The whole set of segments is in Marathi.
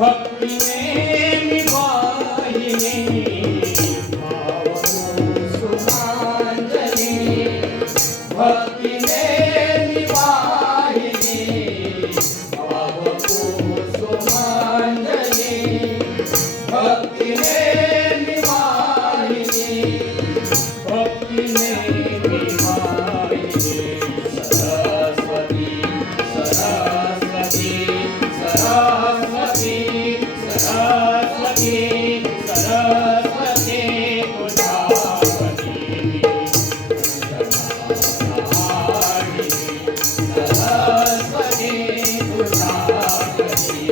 भक्तीने निभाईने कुसुमांजली भक्तीने निभाईने कुसुमांजली भक्तीने निभाईने भक्तीने निभाईने सरस्वती सरस्वती सरस्वती सरस्वती सरस्वती तुझावती सरस्वती तुझावती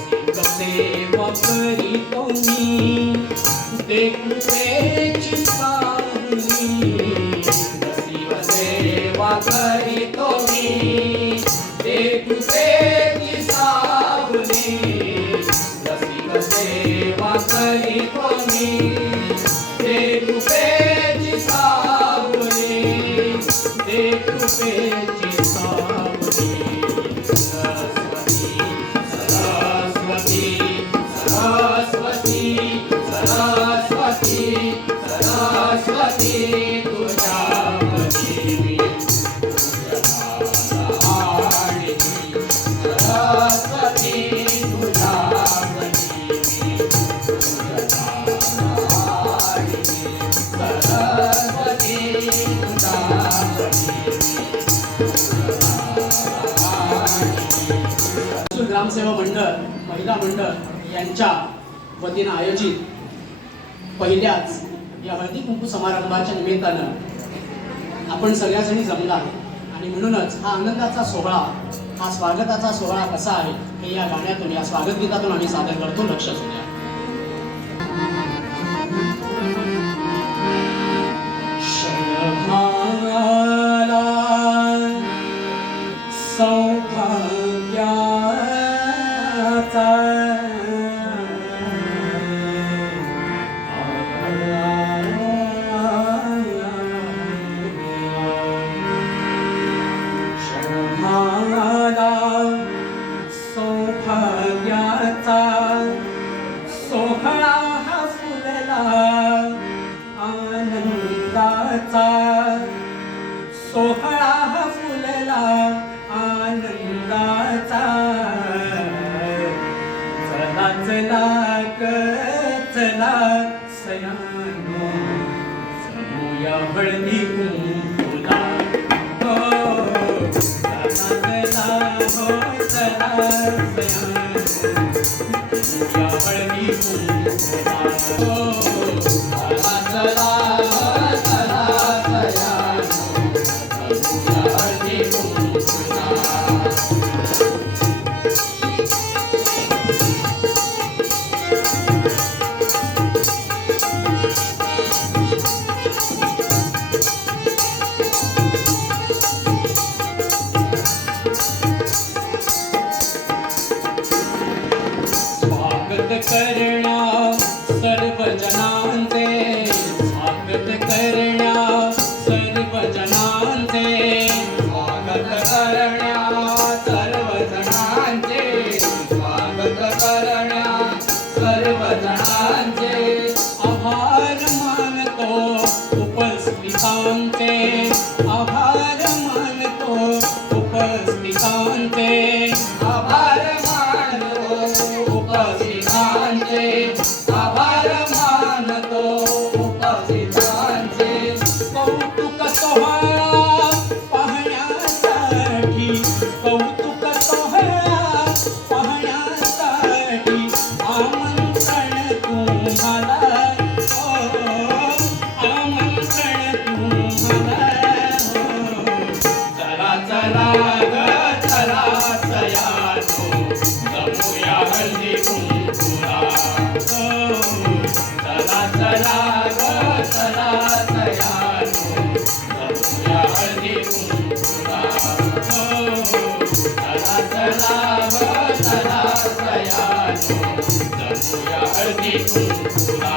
सेवा करीतो मी कृपेची सावली नसीब सेवा करीतो मी कृपेची सावली नसीब सेवा करीतो मी कृपेची सावली कृपेची सावली सरस्वती सरस्वती सरस्वती सरस्वती सरस्वती तुझ्यावती सरस्वती तुझ्यावती सरस्वती ग्रामसेवा मंडळ महिला मंडळ यांच्या वतीनं आयोजित पहिल्याच या हळदी कुंकू समारंभाच्या निमित्तानं आपण सगळ्याजणी जमला आणि म्हणूनच हा आनंदाचा सोहळा हा स्वागताचा सोहळा कसा आहे हे या गाण्यातून या स्वागत गीतातून आम्ही सादर करतो. लक्ष असू द्या. सोहळा हा फुलला आनंदाचा सोहळा हा फुलला आनंदाचा चला चला ग चला सयानो जमूया हळदी कुंकूला हो चला चला हो चला सयानो या हळदी कुंकूला हो चला चला चला सयानो या हळदी कुंकूला करण्या सर्व जनांचे स्वागत करण्या सर्व जनांचे स्वागत करण्या सर्व जनांचे स्वागत करण्या सर्व जनांचे आभार मानतो उपस्थितांचे आभार मानतो उपस्थितांचे आभार मानतो उपस्थितांचे जमूया हळदी कुंकूला.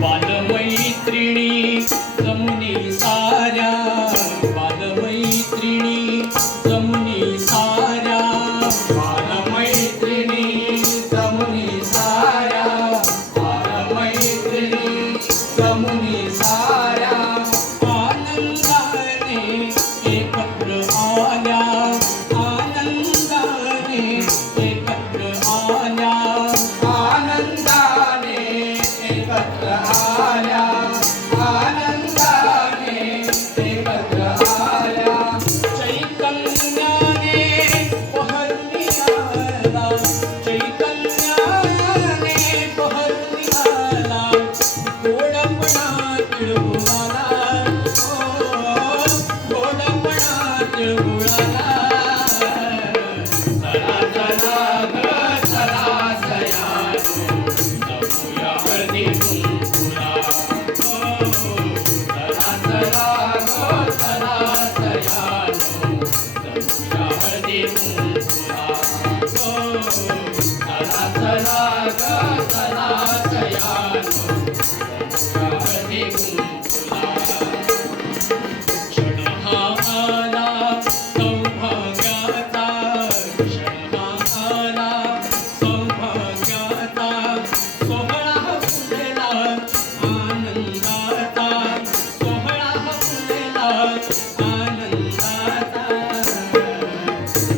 बालमैत्रिणी जमुनी साऱ्या, बालमैत्रिणी जमुनी साऱ्या, बालमैत्रिणी जमुनी साऱ्या, बालमैत्रिणी जमुनी साऱ्या, आनंदाने एकत्र आल्या, आनंदाने एकत्र आल्या, आनंदाने एकत्र आल्या, आनंदाने एकत्र आल्या, चैतन्याने बहरली आला, चैतन्याने बहरली आला, गोडपणा तिळगुळाला, गोडपणा तिळगुळाला. चला चला ग चला सयानो, जमूया हळदी कुंकूला. चला चला ग चला सयानो, जमूया हळदी कुंकूला. चला चला ग चला सयानो, जमूया हळदी कुंकूला. क्षण हा आला सौभाग्याचा, क्षण हा आला सौभाग्याचा, सोहळा फुलला आनंदाचा, सोहळा फुलला आनंदाचा.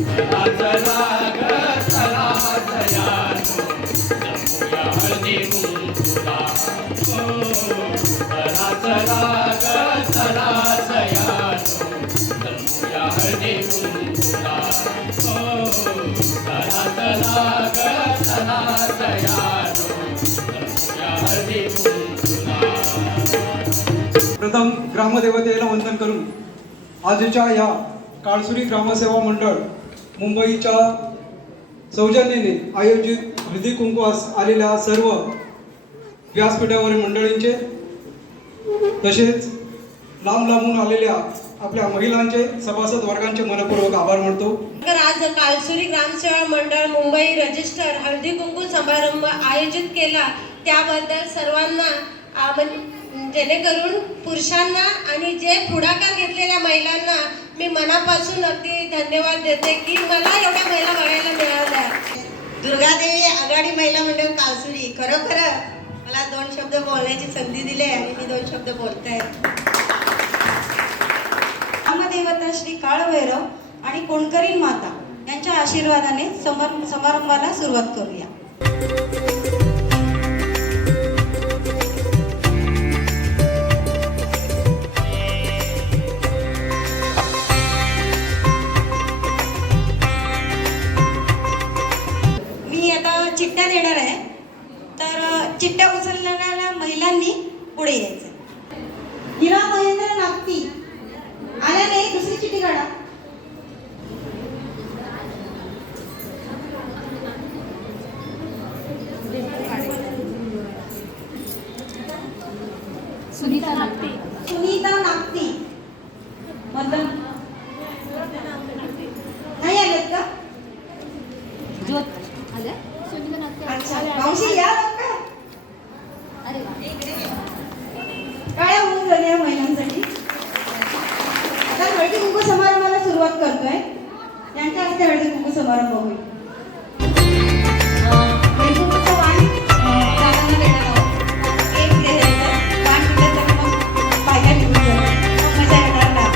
चला चला ग चला सयानो, जमूया हळदी कुंकूला. चला चला ग चला सयानो, जमूया हळदी कुंकूला. चला चला ग चला सयानो, जमूया हळदी कुंकूला. प्रथम ग्रामदेवतेला वंदन करून आजच्या या काळसुरी ग्रामसेवा मंडळ मुंबईच्या सौजन्याने आयोजित हळदी कुंकवास आलेल्या सर्व व्यासपीठावरील मंडळींचे तसेच लांब लांबून आलेल्या आपल्या महिलांचे सभासद वर्गांचे मनपूर्वक आभार मानतो. आज काळसुरी ग्रामसेवा मंडळ मुंबई रजिस्टर हळदी कुंकू समारंभ आयोजित केला त्याबद्दल सर्वांना जेणेकरून पुरुषांना आणि जे पुढाकार घेतलेल्या महिलांना मी मनापासून अगदी धन्यवाद देते की मला एवढ्या महिला बघायला मिळाल्या. दुर्गादेवी आघाडी महिला मंडळ काळसुरी खरोखर मला 2 शब्द बोलण्याची संधी दिली आणि मी 2 शब्द बोलते. ग्रामदेवता श्री काळभैरव आणि कोणकरीण माता यांच्या आशीर्वादाने समारंभाला सुरुवात करूया. मी आता चिठ्ठ्या देणार आहे, तर चिठ्ठ्या उचलणाऱ्या महिलांनी पुढे यायचं. हिरा महेंद्र नागती आल्याने दुसरी चिठ्ठी काढा. सुनीता नागती मतलब नाही आलेत का? अच्छा मावशी या का? काय होऊन झाले या महिलांसाठी. आता हळदी कुंकू समारंभाला सुरुवात करतोय. यांच्या हस्ते हळदी कुंकू समारंभ होईल. हळदी कुंकूचं वाण दादांना देणार आहोत. एक द्यायचं वाण दिलं तर मग पाहिल्या निघून जाईल. मग मजा येणार नाही.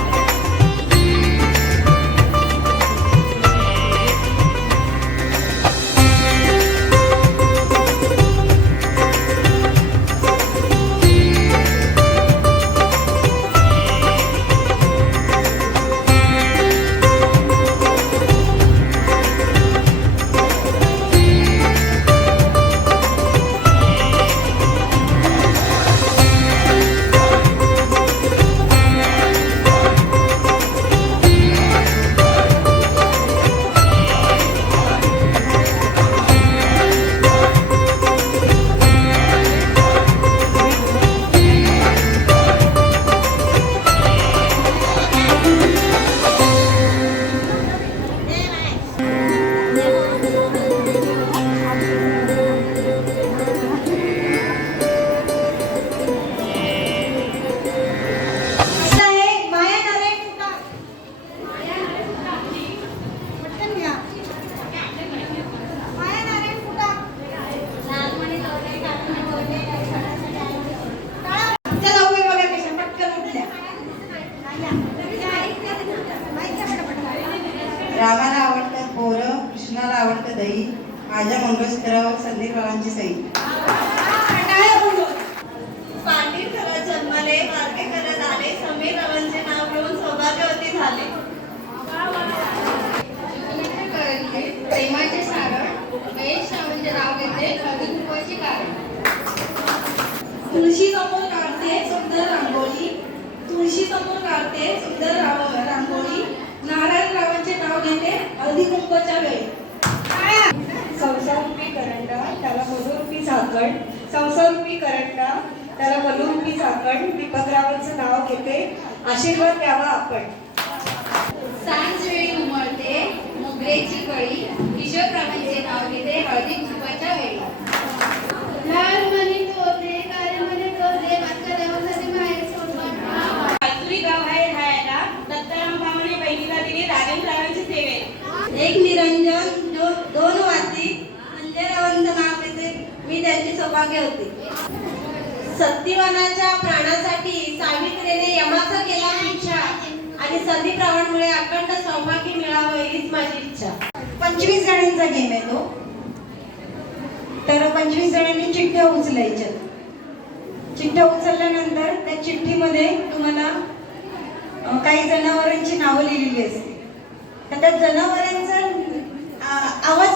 ताक दही माझ्या मंगळसूत्रावर संदीपरावांची सही. पाटील खरं जन्मले मार्गे करत आले समीर रावांचे नाव घेऊन सौभाग्यवती झाले. प्रेमाचे सारण महेश रावांचे नाव घेते हळदी कारण. तुळशी समोर काढते सुंदर रांगोळी, तुळशी समोर काढते सुंदर रांगोळी, नारायणरावांचे नाव घेते हळदी कुंकवाच्या वेळी. संसारूपी करंडा त्याला मधुरूपी झाकण, संसारूपी करंडा त्याला मधुरूपी झाकण, दीपकरावांचं नाव घेते आशीर्वाद द्यावा आपण. सांज वेळी उमळते मोगरेची कळी, किशोररावांचे नाव घेते हळदी कुंकवाच्या वेळी. लाल मणी तोरणे काळे मणी तोरणे मागच्या देवासाठी माहेर सोडवण. काळसुरी गाव आहे राहायला, दत्ताराम भावने बहिणीला दिली राजेंद्ररावांची सेवे. एक निरंजन दोन वाती अंजरावांचं नाव घेते मी त्यांची सौभाग्य होते. सत्यवानाच्या प्राणासाठी सावित्रीने यमाचा केला इच्छा आणि संदीपरावांमुळे अखंड सौभाग्य मिळावं हीच माझी इच्छा. 25 जणांचा गेम आहे तो. तर 25 जणांनी चिठ्ठ्या उचलायच्या. चिठ्ठ्या उचलल्यानंतर त्या चिठ्ठीमध्ये तुम्हाला काही जनावरांची नावं लिहिलेली असते. तर त्या जनावरांचा आवाज